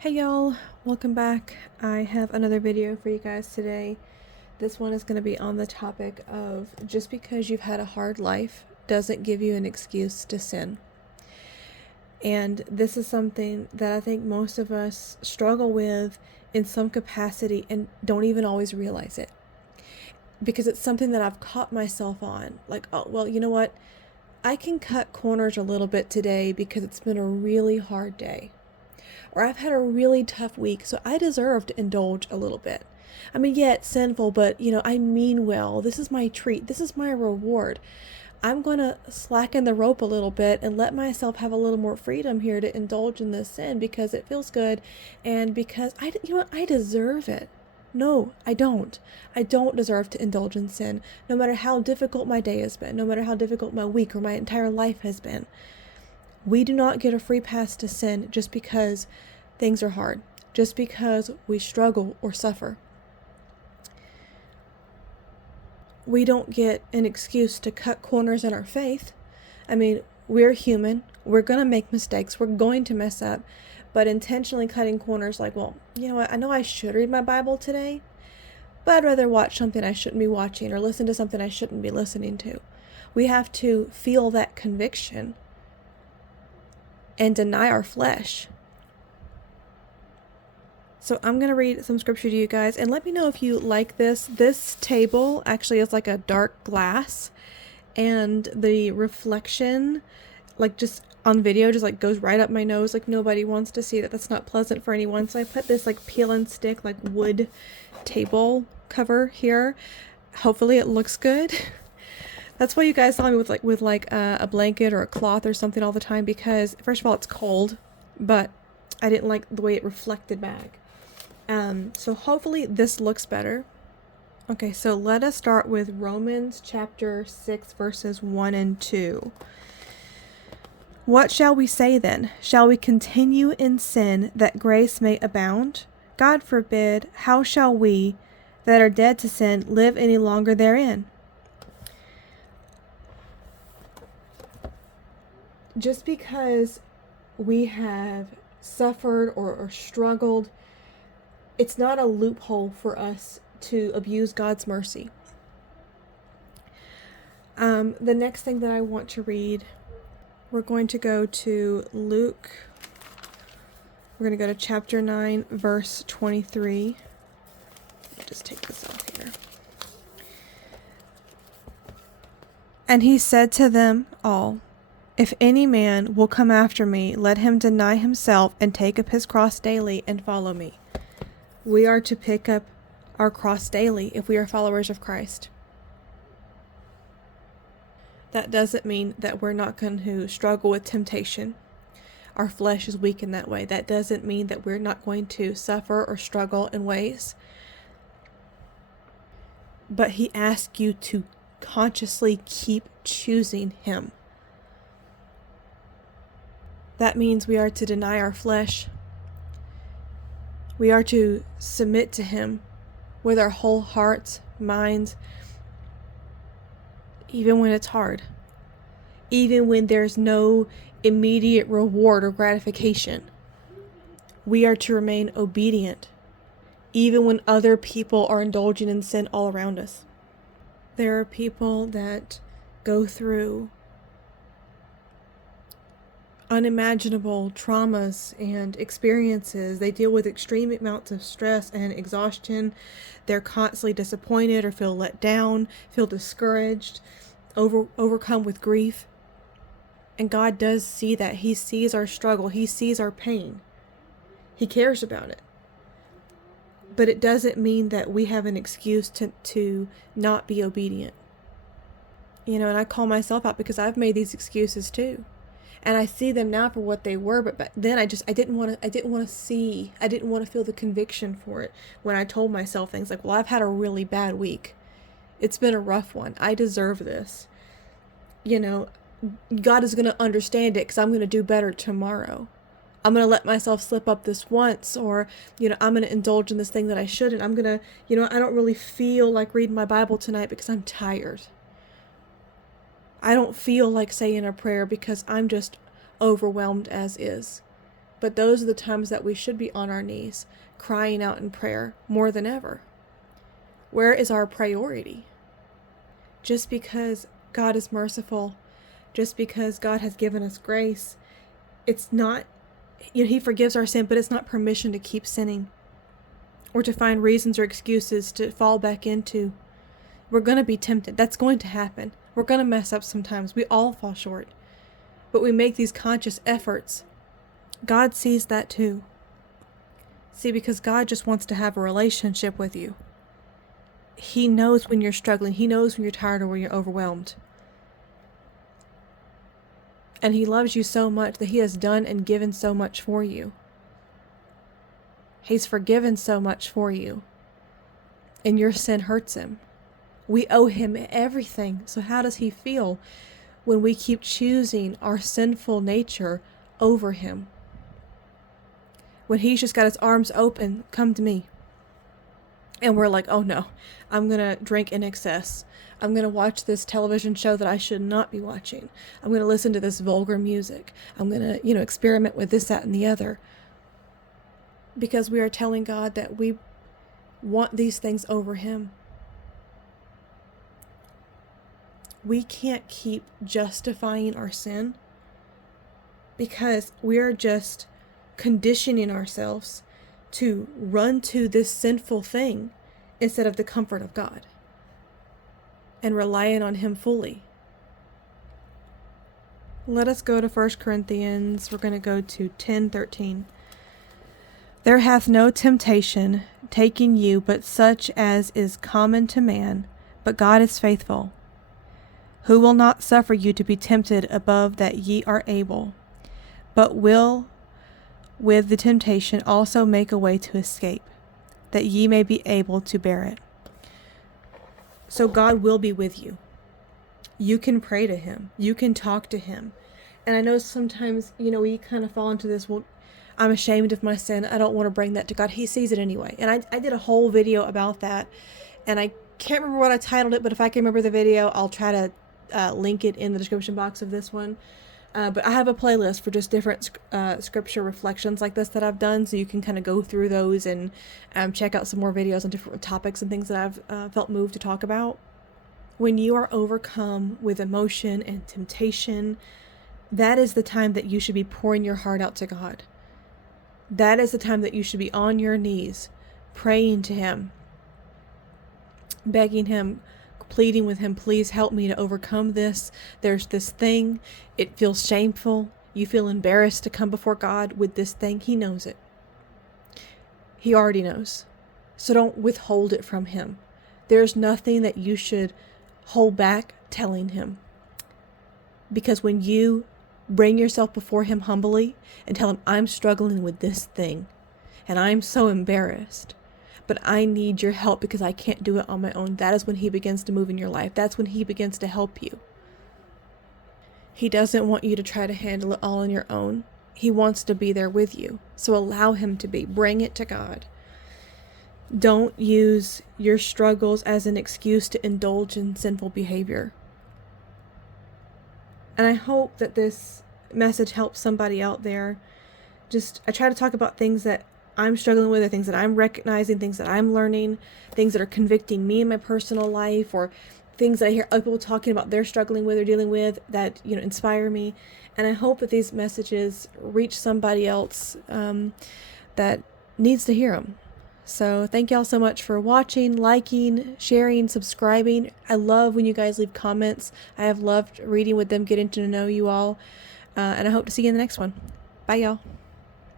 Hey y'all, welcome back. I have another video for you guys today. This one is going to be on the topic of just because you've had a hard life doesn't give you an excuse to sin. And this is something that I think most of us struggle with in some capacity and don't even always realize it. Because it's something that I've caught myself on. Like, oh, well, you know what? I can cut corners a little bit today because it's been a really hard day. Or I've had a really tough week, so I deserve to indulge a little bit. I mean, yeah, it's sinful, but I mean well. This is my treat. This is my reward. I'm going to slacken the rope a little bit and let myself have a little more freedom here to indulge in this sin because it feels good and because I deserve it. No, I don't. I don't deserve to indulge in sin, no matter how difficult my day has been, no matter how difficult my week or my entire life has been. We do not get a free pass to sin just because things are hard, just because we struggle or suffer. We don't get an excuse to cut corners in our faith. I mean, we're human. We're going to make mistakes. We're going to mess up. But intentionally cutting corners like, well, you know what? I know I should read my Bible today, but I'd rather watch something I shouldn't be watching or listen to something I shouldn't be listening to. We have to feel that conviction and deny our flesh. So I'm going to read some scripture to you guys and let me know if you like this. This table actually is like a dark glass and the reflection like just on video just like goes right up my nose. Like nobody wants to see that. That's not pleasant for anyone. So I put this like peel and stick like wood table cover here. Hopefully it looks good. That's why you guys saw me with a blanket or a cloth or something all the time because first of all it's cold, but I didn't like the way it reflected back. So hopefully this looks better. Okay, so let us start with Romans chapter 6 verses 1 and 2. What shall we say then? Shall we continue in sin that grace may abound? God forbid. How shall we that are dead to sin live any longer therein? Just because we have suffered or struggled, it's not a loophole for us to abuse God's mercy. The next thing that I want to read, we're going to go to Luke. We're going to go to chapter 9, verse 23. Let me just take this off here. And he said to them all, if any man will come after me, let him deny himself and take up his cross daily and follow me. We are to pick up our cross daily if we are followers of Christ. That doesn't mean that we're not going to struggle with temptation. Our flesh is weak in that way. That doesn't mean that we're not going to suffer or struggle in ways. But he asks you to consciously keep choosing him. That means we are to deny our flesh. We are to submit to him with our whole hearts, minds, even when it's hard. Even when there's no immediate reward or gratification. We are to remain obedient, even when other people are indulging in sin all around us. There are people that go through unimaginable traumas and experiences. They deal with extreme amounts of stress and exhaustion. They're constantly disappointed or feel let down, feel discouraged, overcome with grief. And God does see that. He sees our struggle. He sees our pain. He cares about it. But it doesn't mean that we have an excuse to not be obedient. And I call myself out because I've made these excuses too. And I see them now for what they were, but then I didn't want to feel the conviction for it when I told myself things like, well, I've had a really bad week. It's been a rough one. I deserve this. God is going to understand it because I'm going to do better tomorrow. I'm going to let myself slip up this once, or, I'm going to indulge in this thing that I shouldn't. I'm going to, I don't really feel like reading my Bible tonight because I'm tired. I don't feel like saying a prayer because I'm just overwhelmed as is. But those are the times that we should be on our knees, crying out in prayer more than ever. Where is our priority? Just because God is merciful, just because God has given us grace, it's not, He forgives our sin, but it's not permission to keep sinning or to find reasons or excuses to fall back into. We're going to be tempted. That's going to happen. We're going to mess up sometimes. We all fall short. But we make these conscious efforts. God sees that too. See, because God just wants to have a relationship with you. He knows when you're struggling. He knows when you're tired or when you're overwhelmed. And He loves you so much that He has done and given so much for you. He's forgiven so much for you. And your sin hurts Him. We owe Him everything. So how does He feel when we keep choosing our sinful nature over Him? When He's just got His arms open, come to me. And we're like, oh no, I'm going to drink in excess. I'm going to watch this television show that I should not be watching. I'm going to listen to this vulgar music. I'm going to, experiment with this, that, and the other. Because we are telling God that we want these things over Him. We can't keep justifying our sin because we're just conditioning ourselves to run to this sinful thing instead of the comfort of God and relying on Him fully. Let us go to 1 Corinthians. We're going to go to 10:13. There hath no temptation taken you but such as is common to man, but God is faithful, who will not suffer you to be tempted above that ye are able, but will with the temptation also make a way to escape, that ye may be able to bear it. So God will be with you. You can pray to Him. You can talk to Him. And I know sometimes, we kind of fall into this, well, I'm ashamed of my sin. I don't want to bring that to God. He sees it anyway. And I did a whole video about that. And I can't remember what I titled it, but if I can remember the video, I'll try to link it in the description box of this one. But I have a playlist for just different scripture reflections like this that I've done, so you can kind of go through those and check out some more videos on different topics and things that I've felt moved to talk about. When you are overcome with emotion and temptation, that is the time that you should be pouring your heart out to God. That is the time that you should be on your knees, praying to Him, begging Him, pleading with Him, please help me to overcome this. There's this thing. It feels shameful. You feel embarrassed to come before God with this thing. He knows it. He already knows. So don't withhold it from Him. There's nothing that you should hold back telling Him. Because when you bring yourself before Him humbly and tell Him, I'm struggling with this thing and I'm so embarrassed, but I need your help because I can't do it on my own. That is when He begins to move in your life. That's when He begins to help you. He doesn't want you to try to handle it all on your own. He wants to be there with you. So allow Him to be. Bring it to God. Don't use your struggles as an excuse to indulge in sinful behavior. And I hope that this message helps somebody out there. I try to talk about things that I'm struggling with, or things that I'm recognizing, things that I'm learning, things that are convicting me in my personal life, or things that I hear other people talking about they're struggling with or dealing with that, inspire me. And I hope that these messages reach somebody else that needs to hear them. So thank y'all so much for watching, liking, sharing, subscribing. I love when you guys leave comments. I have loved reading with them, getting to know you all. And I hope to see you in the next one. Bye, y'all.